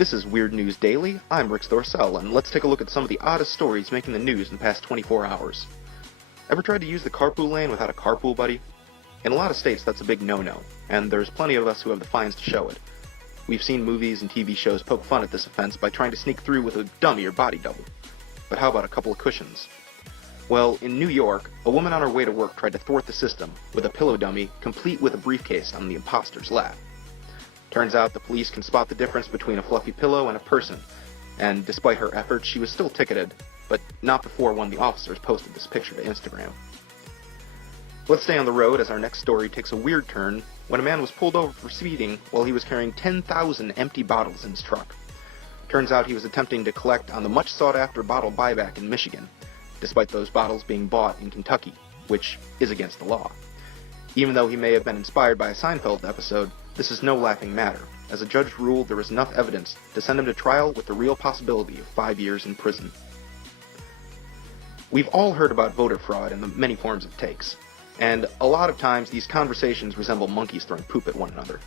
This is Weird News Daily. I'm Rick Thorsell, and let's take a look at some of the oddest stories making the news in the past 24 hours. Ever tried to use the carpool lane without a carpool buddy? In a lot of states, that's a big no-no, and there's plenty of us who have the fines to show it. We've seen movies and TV shows poke fun at this offense by trying to sneak through with a dummy or body double. But how about a couple of cushions? Well, in New York, a woman on her way to work tried to thwart the system with a pillow dummy complete with a briefcase on the imposter's lap. Turns out the police can spot the difference between a fluffy pillow and a person, and despite her efforts, she was still ticketed, but not before one of the officers posted this picture to Instagram. Let's stay on the road as our next story takes a weird turn when a man was pulled over for speeding while he was carrying 10,000 empty bottles in his truck. Turns out he was attempting to collect on the much sought-after bottle buyback in Michigan, despite those bottles being bought in Kentucky, which is against the law. Even though he may have been inspired by a Seinfeld episode, this is no laughing matter, as a judge ruled there was enough evidence to send him to trial with the real possibility of 5 years in prison. We've all heard about voter fraud and the many forms it takes, and a lot of times these conversations resemble monkeys throwing poop at one another.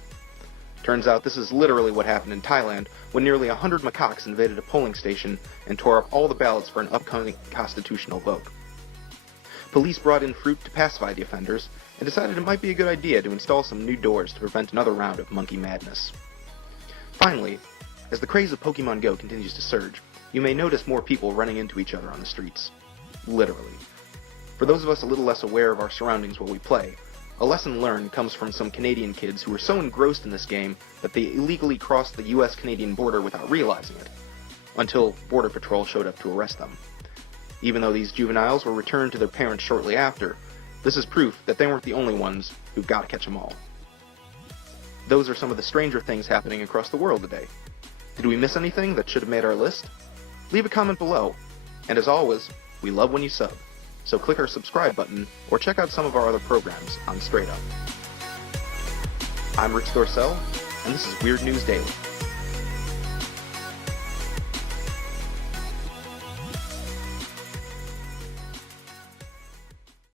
Turns out this is literally what happened in Thailand when nearly 100 macaques invaded a polling station and tore up all the ballots for an upcoming constitutional vote. Police brought in fruit to pacify the offenders, and decided it might be a good idea to install some new doors to prevent another round of monkey madness. Finally, as the craze of Pokemon Go continues to surge, you may notice more people running into each other on the streets. Literally. For those of us a little less aware of our surroundings while we play, a lesson learned comes from some Canadian kids who were so engrossed in this game that they illegally crossed the US-Canadian border without realizing it, until Border Patrol showed up to arrest them. Even though these juveniles were returned to their parents shortly after, this is proof that they weren't the only ones who've got to catch them all. Those are some of the stranger things happening across the world today. Did we miss anything that should have made our list? Leave a comment below, and as always, we love when you sub, so click our subscribe button or check out some of our other programs on Straight Up. I'm Rich Thorsell, and this is Weird News Daily.